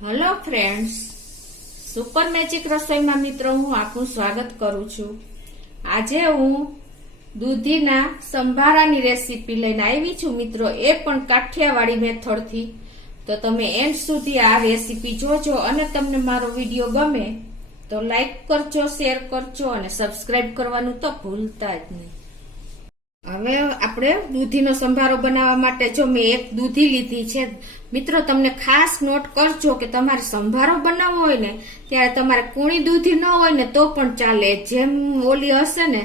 Hello friends, super magic રસોઈમાં મિત્રો હું આપનું સ્વાગત કરું છું। આજે હું દૂધીના સંભારાની રેસીપી લઈને આવી છું મિત્રો, એ પણ કાઠિયાવાડી મેથડથી। તો તમે એન્ડ સુધી આ રેસીપી જોજો અને તમને મારો વિડીયો ગમે તો લાઈક કરજો, શેર કરજો અને સબસ્ક્રાઇબ કરવાનું તો ભૂલતા જ નહીં। હવે આપણે દૂધીનો સંભારો બનાવવા માટે જો મેં એક દૂધી લીધી છે મિત્રો, તમને ખાસ નોટ કરજો કે તમારે સંભારો બનાવવો હોય ને ત્યારે તમારે કૂણી દૂધી ન હોય ને તો પણ ચાલે, જેમ ઓલી હશે ને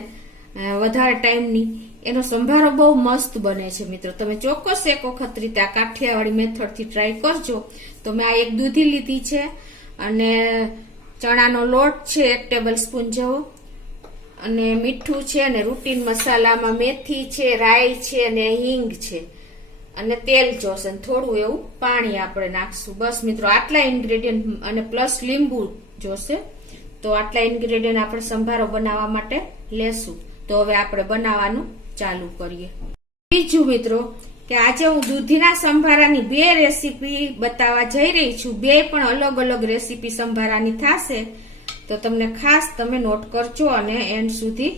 વધારે ટાઈમની એનો સંભારો બહુ મસ્ત બને છે મિત્રો। તમે ચોક્કસ એક વખત રીતે આ કાઠિયાવાડી મેથડથી ટ્રાય કરજો। તો મેં આ એક દૂધી લીધી છે અને ચણાનો લોટ છે 1 ટેબલ સ્પૂન જેવો, અને મીઠું છે અને રૂટીન મસાલામાં મેથી છે, રાઈ છે અને હિંગ છે અને તેલ જોશે, થોડું એવું પાણી આપણે નાખશું। બસ મિત્રો આટલા ઇન્ગ્રેડિયન્ટ અને પ્લસ લીંબુ જોશે। તો આટલા ઇન્ગ્રેડિયન્ટ આપણે સંભારો બનાવવા માટે લેશું। તો હવે આપણે બનાવવાનું ચાલુ કરીએ। બીજું મિત્રો કે આજે હું દૂધીના સંભારાની 2 રેસીપી બતાવવા જઈ રહી છું। 2 પણ અલગ અલગ રેસીપી સંભારાની થશે, તો તમને ખાસ તમે નોટ કરજો અને એન્ડ સુધી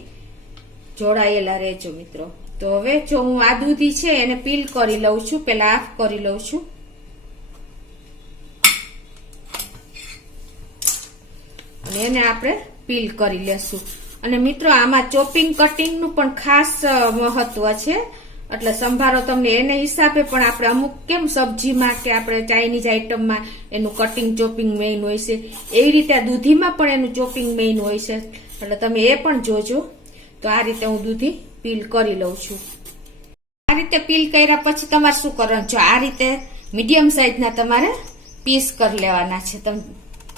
જોડાયેલા રહેજો મિત્રો। તો હવે જો હું આ દૂધી છે એને પીલ કરી લઉં છું, પેલા હાફ કરી લઉં છું અને એને આપણે પીલ કરી લેશું। અને મિત્રો આમાં ચોપિંગ કટિંગ નું પણ ખાસ મહત્વ છે, એટલે સંભારો તમને એને હિસાબે પણ આપણે અમુક કેમ સબ્જીમાં કે આપણે ચાઇનીઝ આઈટમમાં એનું કટિંગ ચોપિંગ મેઇન હોય છે, એવી રીતે આ દૂધીમાં પણ એનું ચોપિંગ મેઇન હોય છે, એટલે તમે એ પણ જોજો। તો આ રીતે હું દૂધી પીલ કરી લઉં છું। આ રીતે પીલ કર્યા પછી તમારે શું કરવાનું છે, આ રીતે મીડિયમ સાઈઝના તમારે પીસ કરી લેવાના છે। તમે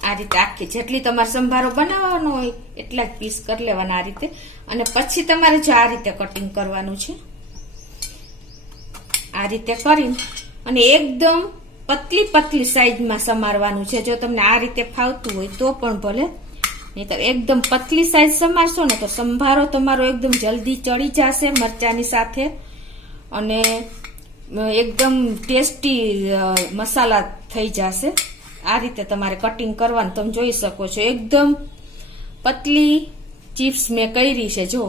આ રીતે આખી જેટલી તમારે સંભારો બનાવવાનો હોય એટલા જ પીસ કરી લેવાના આ રીતે, અને પછી તમારે જો આ રીતે કટિંગ કરવાનું છે। આ રીતે કરી અને એકદમ પતલી પતલી સાઈઝમાં સમારવાનું છે। જો તમને આ રીતે ફાવતું હોય તો પણ ભલે, નહીં તો એકદમ પતલી સાઈઝ સમારશો ને તો સંભારો તમારો એકદમ જલ્દી ચડી જશે મરચાની સાથે અને એકદમ ટેસ્ટી મસાલા થઈ જશે। આ રીતે તમારે કટિંગ કરવાનું તમે જોઈ શકો છો, એકદમ પતલી ચિપ્સ મેં કરી છે જો।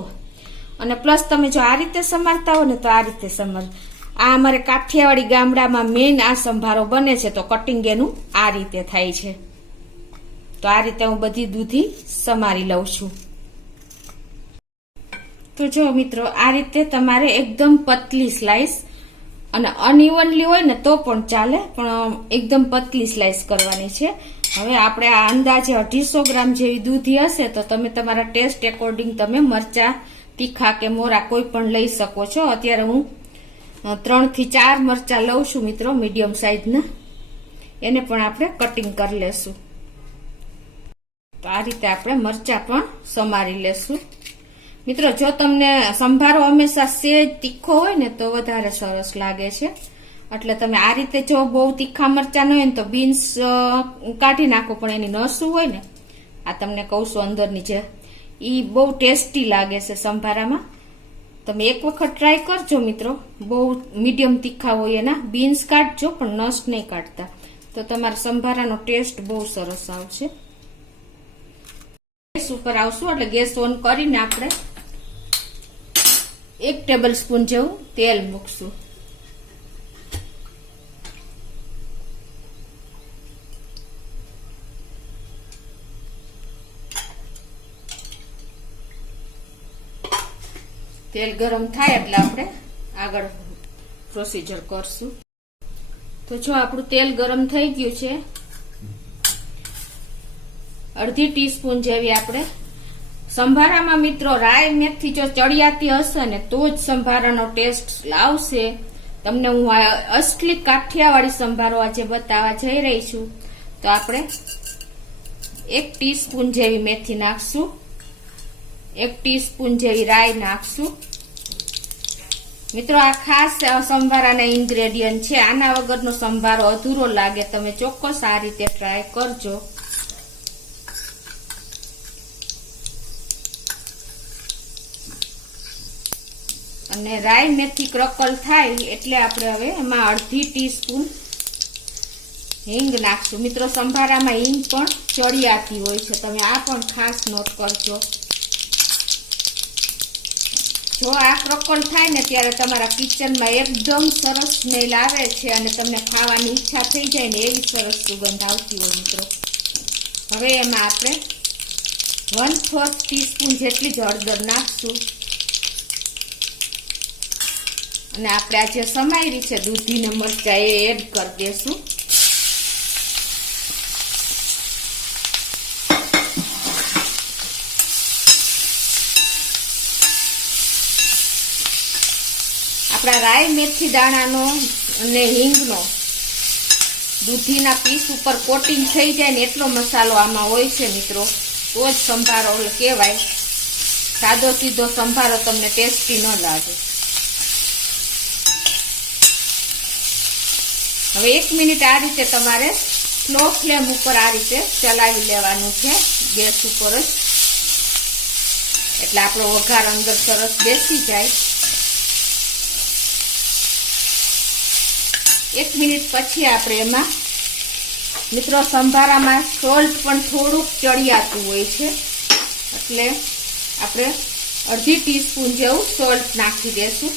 અને પ્લસ તમે જો આ રીતે સમારતા હો ને તો આ રીતે સમાર, આ અમારે કાઠિયાવાડી ગામડામાં મેઇન આ સંભારો બને છે, તો કટિંગ એનું આ રીતે થાય છે। તો આ રીતે હું બધી દૂધી સમારી લઉં છું। તો જો મિત્રો આ રીતે તમારે એકદમ પતલી સ્લાઈસ, અને અનઇવનલી હોય ને તો પણ ચાલે, પણ એકદમ પતલી સ્લાઈસ કરવાની છે। હવે આપણે આ અંદાજે 250 ગ્રામ જેવી દૂધી હશે, તો તમે તમારા ટેસ્ટ એકોર્ડિંગ તમે મરચા તીખા કે મોરા કોઈ પણ લઈ શકો છો। અત્યારે હું 3 થી 4 મરચા લઉં છું મિત્રો, મીડિયમ સાઈઝના, એને પણ આપણે કટિંગ કરી લેશું। તો આ રીતે આપણે મરચા પણ સમારી લેશું મિત્રો। જો તમને સંભારો હંમેશા સેજ તીખો હોય ને તો વધારે સરસ લાગે છે, એટલે તમે આ રીતે જો બહુ તીખા મરચા ન હોય ને તો બીન્સ કાઢી નાખો, પણ એની નસું હોય ને આ તમને કહું છું અંદરની જે ઈ બહુ ટેસ્ટી લાગે છે સંભારામાં। તમે એક વખત ટ્રાય કરજો મિત્રો, બહુ મીડિયમ તીખા હોય એના બીન્સ કાઢજો પણ નસ નહીં કાઢતા, તો તમારા સંભારાનો ટેસ્ટ બહુ સરસ આવશે। ગેસ ઉપર આવશું એટલે ગેસ ઓન કરીને આપણે 1 ટેબલ સ્પૂન જેવું તેલ મૂકશું। તેલ ગરમ થાય એટલે આપણે આગળ પ્રોસીજર કરશું। તો જો આપણું તેલ ગરમ થઈ ગયું છે, 1/2 ટીસ્પૂન જેવી આપણે સંભારામાં મિત્રો રાઈ મેથી જો ચડિયાતી હશે ને તો જ સંભારાનો ટેસ્ટ આવશે તમને। હું અસલી કાઠિયાવાડી સંભારો આજે બતાવવા જઈ રહી છું। તો આપણે 1 ટીસ્પૂન જેવી મેથી નાખશું, 1 ટીસ્પૂન જેવી રાઈ નાખશું મિત્રો। આ ખાસ સંભારાના ઇન્ગ્રેડિયન્ટ છે, આના વગરનો સંભારો અધૂરો લાગે, તમે ચોક્કસ આ રીતે ટ્રાય કરજો। અને રાઈ મેથી ક્રકલ થાય એટલે આપણે હવે એમાં 1/2 ટીસ્પૂન હિંગ નાખશું મિત્રો. સંભારામાં હિંગ પણ ચડિયાતી હોય છે, તમે આ પણ ખાસ નોટ કરજો. જો આ ક્રકલ થાય ને ત્યારે તમારા કિચનમાં એકદમ સરસ સ્મેલ આવે છે અને તમને ખાવાની ઈચ્છા થઈ જાય ને એવી સરસ સુગંધ આવતી હોય મિત્રો. હવે એમાં આપણે 1/4 ટીસ્પૂન જેટલી જ હળદર નાખશું અને આપણે આ જે સમાયેલી છે દૂધી ને મરચાં એ એડ કરી દેશું. આપણા રાઈ મેથી દાણાનો અને હિંગનો દૂધીના પીસ ઉપર કોટિંગ થઈ જાય ને એટલો મસાલો આમાં હોય છે મિત્રો, તો જ સંભારો કહેવાય. સાદો સીધો સંભારો તમને ટેસ્ટી ન લાગે. હવે 1 મિનિટ આ રીતે તમારે સ્લો ફ્લેમ ઉપર આ રીતે ચલાવી લેવાનું છે, ગેસ ઉપર જ, એટલે આપણો વઘાર અંદર સરસ બેસી જાય. 1 મિનિટ પછી આપણે એમાં મિત્રો સંભારામાં સોલ્ટ પણ થોડુંક ચડિયાતું હોય છે, એટલે આપણે 1/2 ટીસ્પૂન જેવું સોલ્ટ નાખી દેશું.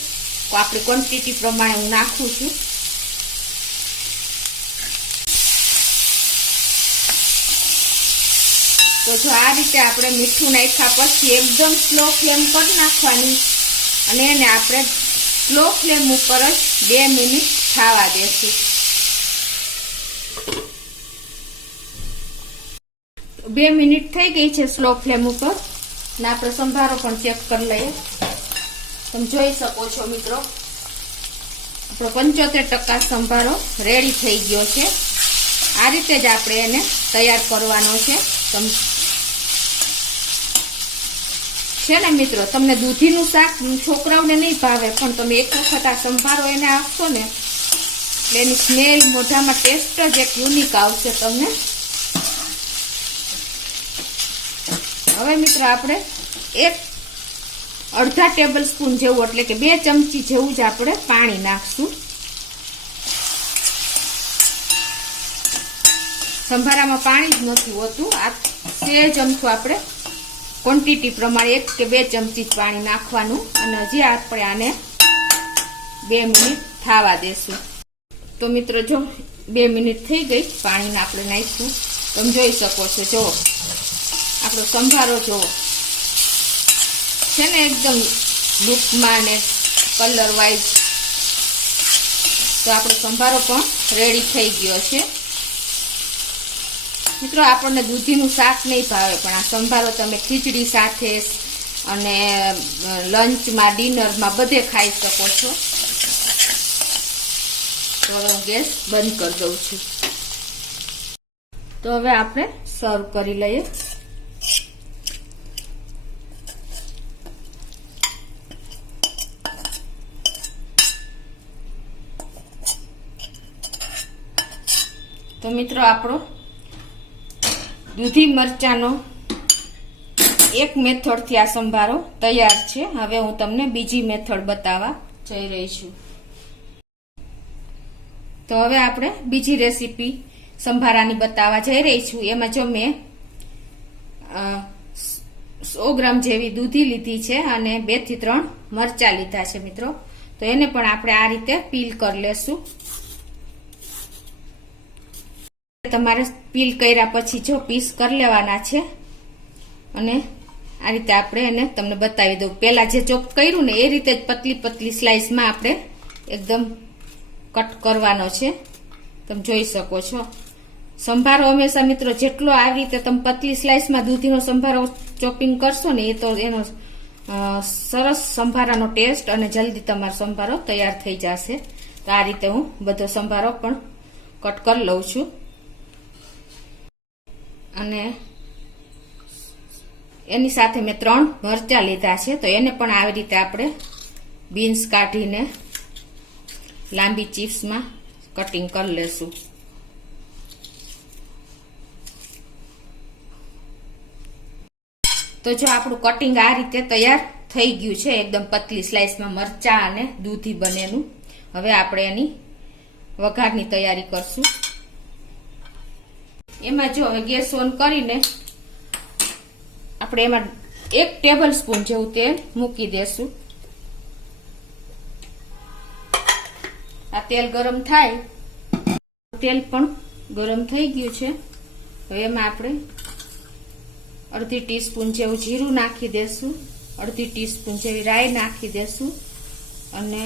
તો આપણી ક્વોન્ટિટી પ્રમાણે હું નાખું છું. તો જો આ રીતે આપણે મીઠું નાખ્યા પછી એકદમ સ્લો ફ્લેમ પર નાખવાની અને એને આપણે સ્લો ફ્લેમ ઉપર જ 2 મિનિટ ખાવા દેશું. 2 મિનિટ થઈ ગઈ છે સ્લો ફ્લેમ ઉપર અને આપણે સંભારો પણ ચેક કરી લઈએ. તમે જોઈ શકો છો મિત્રો, આપણો 75% સંભારો રેડી થઈ ગયો છે. આ રીતે જ આપણે એને તૈયાર કરવાનો છે. છે ને મિત્રો, તમને દૂધીનું શાક છોકરાઓને નહીં ભાવે, પણ તમે એક વખત આ સંભારો એને આપશો ને એટલે એની સ્મેલ મોઢામાં ટેસ્ટ જ એક યુનિક આવશે તમને. હવે મિત્રો આપણે 1/2 ટેબલ સ્પૂન જેવું એટલે કે 2 ચમચી જેવું જ આપણે પાણી નાખશું. સંભારામાં પાણી જ નથી હોતું, આ સેજ અમથું આપણે ક્વોન્ટિટી પ્રમાણે 1 કે 2 ચમચી પાણી નાખવાનું અને હજી આપણે આને 2 મિનિટ થવા દેશું. તો મિત્રો જો 2 મિનિટ થઈ ગઈ, પાણીને આપણે નાખ્યું. તમે જોઈ શકો છો, જો આપણો સંભારો જો છે ને એકદમ લુકમાં ને કલર વાઇઝ. તો આપણો સંભારો પણ રેડી થઈ ગયો છે મિત્રો. આપણને દૂધીનું શાક નહીં ભાવે, પણ આ સંભારો તમે ખીચડી સાથે અને લંચમાં ડિનરમાં બધે ખાઈ શકો છો. તો હવે હું ગેસ બંધ કરી દઉં છું. તો હવે આપણે સર્વ કરી લઈએ. તો મિત્રો આપણો દૂધી મરચાંનો એક મેથડથી આ સંભારો તૈયાર છે. હવે હું તમને બીજી મેથડ બતાવવા જઈ રહી છું. તો હવે આપણે બીજી રેસીપી સંભારાની બતાવવા જઈ રહી છું. એમાં જો મેં 100 ગ્રામ જેવી દૂધી લીધી છે અને 2 થી 3 મરચાં લીધા છે મિત્રો. તો એને પણ આપણે આ રીતે પીલ કરી લેશું. તમારે પીલ કર્યા પછી જો પીસ કરી લેવાના છે અને આ રીતે આપણે એને તમને બતાવી દઉં. પેલા જે ચોપ કર્યું ને એ રીતે જ પતલી પતલી સ્લાઇસમાં આપણે એકદમ કટ કરવાનો છે. તમે જોઈ શકો છો. સંભારો હંમેશા મિત્રો જેટલો આવી રીતે તમે પતલી સ્લાઇસમાં દૂધીનો સંભારો ચોપિંગ કરશો ને એ તો એનો સરસ સંભારાનો ટેસ્ટ અને જલ્દી તમારો સંભારો તૈયાર થઈ જશે. તો આ રીતે હું બધો સંભારો પણ કટ કરી લઉં છું. અને એની સાથે મેં 3 મરચાં લીધા છે. તો એને પણ આવી રીતે આપણે બીન્સ કાઢીને લાંબી ચિપ્સમાં કટિંગ કરી લેશું. તો જો આપણું કટિંગ આ રીતે તૈયાર થઈ ગયું છે, એકદમ પતલી સ્લાઇસમાં મરચાં અને દૂધી બનેલું. હવે આપણે એની વઘારની તૈયારી કરશું. એમાં જો હવે ગેસ ઓન કરીને આપણે એમાં 1 ટેબલ સ્પૂન જેવું તેલ મૂકી દેશું. આ તેલ ગરમ થાય, તેલ પણ ગરમ થઈ ગયું છે. હવે એમાં આપણે અડધી ટીસ્પૂન જેવું જીરું નાખી દેશું, અડધી ટીસ્પૂન જેવી રાઈ નાખી દેશું અને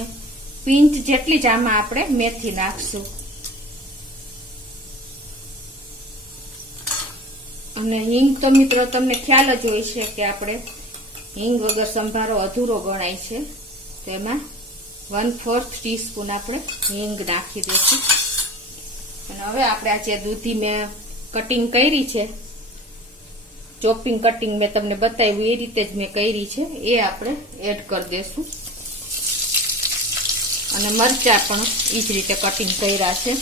પિંચ જેટલી જ આમાં આપણે મેથી નાખશું. અને હિંગ તો મિત્રો તમને ખ્યાલ જ હોય છે કે આપણે હિંગ વગર સંભારો અધૂરો ગણાય છે. તો એમાં 1/4 ટીસ્પૂન આપણે હિંગ નાખી દઈશું. અને હવે આપણે આ જે દૂધી મેં કટિંગ કરી છે, ચોપિંગ કટિંગ મેં તમને બતાવ્યું એ રીતે જ મેં કરી છે, એ આપણે એડ કરી દઈશું. અને મરચા પણ એ જ રીતે કટિંગ કર્યા છે.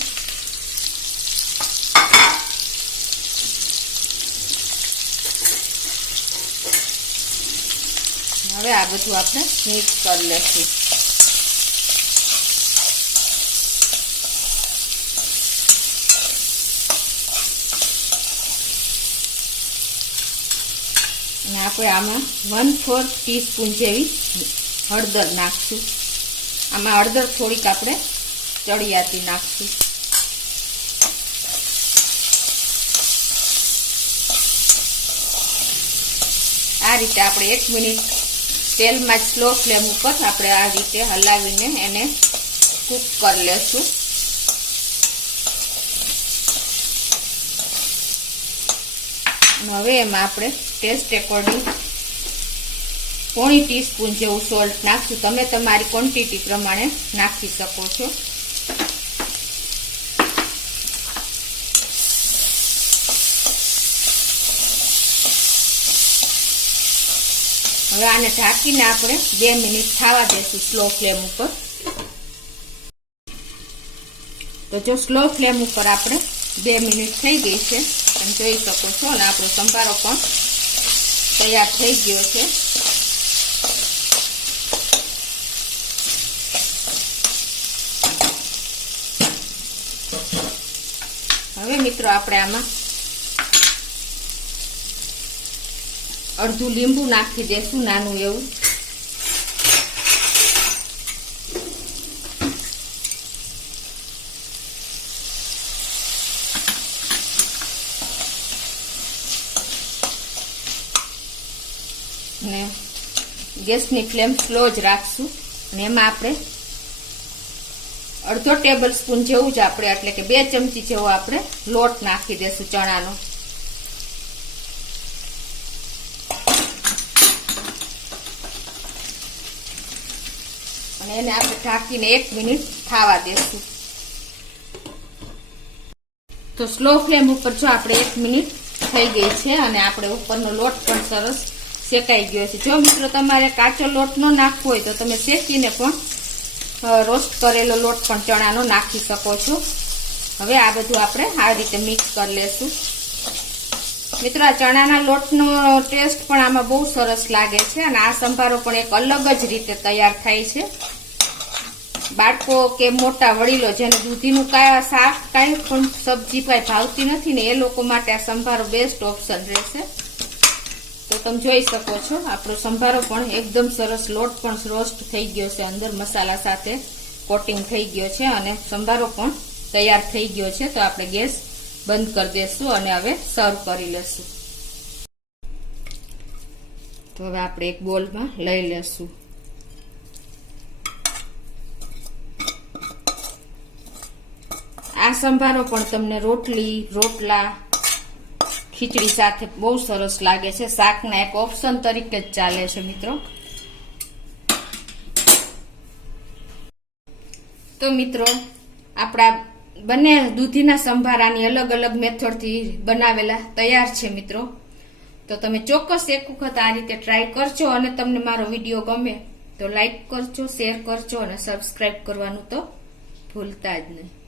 હવે આ બધું આપણે મિક્સ કરી લેશું. અને આપણે આમાં 1/4 ટીસ્પૂન જેવી હળદર નાખશું. આમાં હળદર થોડીક આપણે ચડિયાતી નાખશું. આ રીતે આપણે 1 મિનિટ તેલમાં જ સ્લો ફ્લેમ ઉપર આપણે આ રીતે હલાવીને એને કૂક કરી લેશું. હવે એમાં આપણે ટેસ્ટ એકોર્ડિંગ 1/4 ટીસ્પૂન જેવું સોલ્ટ નાખશું. તમે તમારી ક્વોન્ટિટી પ્રમાણે નાખી શકો છો. હવે આને ઢાંકીને આપણે 2 મિનિટ થવા દેશું સ્લો ફ્લેમ ઉપર. તો જો સ્લો ફ્લેમ ઉપર આપણે 2 મિનિટ થઈ ગઈ છે, તમે જોઈ શકો છો. અને આપણો સંભારો પણ તૈયાર થઈ ગયો છે. હવે મિત્રો આપણે આમાં અડધું લીંબુ નાખી દેશું, નાનું એવું. અને ગેસની ફ્લેમ સ્લો જ રાખશું. અને એમાં આપણે અડધો ટેબલ સ્પૂન જેવું જ આપણે એટલે કે 2 ચમચી જેવો આપણે લોટ નાખી દેશું ચણાનો. અને એને આપણે ઢાંકીને 1 મિનિટ થવા દેશું. તો સ્લો ફ્લેમ ઉપર જો આપણે 1 મિનિટ થઈ ગઈ છે અને આપણે ઉપરનો લોટ પણ સરસ શેકાઈ ગયો છે. જો મિત્રો તમારે કાચો લોટ ન નાખવો હોય તો તમે શેકીને પણ રોસ્ટ કરેલો લોટ પણ ચણાનો નાખી શકો છો. હવે આ બધું આપણે આ રીતે મિક્સ કરી લેશું. મિત્રો આ ચણાના લોટનો ટેસ્ટ પણ આમાં બહુ સરસ લાગે છે અને આ સંભારો પણ એક અલગ જ રીતે તૈયાર થાય છે. બાળકો કે મોટા વડીલો જેને દૂધીનું શાક કાંઈ પણ સબ્જી કાંઈ ભાવતી નથી ને એ લોકો માટે આ સંભારો બેસ્ટ ઓપ્શન રહેશે. તો તમે જોઈ શકો છો આપણો સંભારો પણ એકદમ સરસ, લોટ પણ રોસ્ટ થઈ ગયો છે, અંદર મસાલા સાથે કોટિંગ થઈ ગયો છે અને સંભારો પણ તૈયાર થઈ ગયો છે. તો આપણે ગેસ બંધ કરી દેશું અને હવે સર્વ કરી લેશું. તો હવે આપણે એક બોલમાં લઈ લેશું. આ સંભારો પણ તમને રોટલી, રોટલા, ખીચડી સાથે બહુ સરસ લાગે છે. શાકના એક ઓપ્શન તરીકે જ ચાલે છે મિત્રો. તો મિત્રો આપણા બંને દૂધીના સંભારાની અલગ અલગ મેથડથી બનાવેલા તૈયાર છે મિત્રો. તો તમે ચોક્કસ એક વખત આ રીતે ટ્રાય કરજો અને તમને મારો વિડીયો ગમે તો લાઈક કરજો, શેર કરજો અને સબસ્ક્રાઇબ કરવાનું તો ભૂલતા જ નહીં.